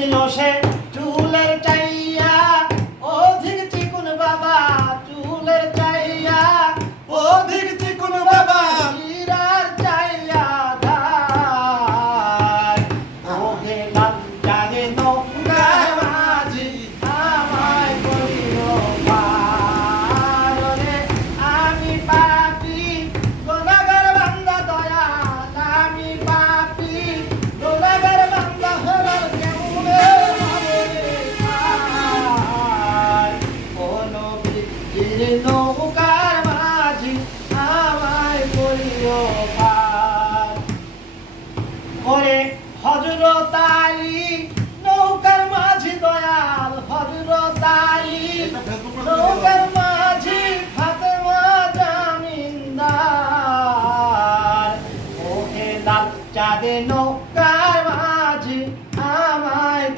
ছিল সে চুলের চাইয়া অধিক চিকুন বাবা, চুলের চাইয়া অধিক চিকুন বাবা, হীরার চাইয়া ধার। ওহে লাল চাঁদে নৌকার মাঝি আমায় করিও পার। ওরে আমি পাপী গুনাহগার বান্দা দয়াল, আমি পাপী গুনাহগার বান্দা হলার কেমনে হবে পার। ও নবীর নৌকার মাঝি আমায় করিও পার। ওরে হযরত আলী নৌকার মাঝি দয়াল, হযরত আলী এটা ফেসবুকে নৌকার মাঝি ফাতেমা জামিনদার। ওহে লাল চাঁদে নৌকার মাঝি আমায়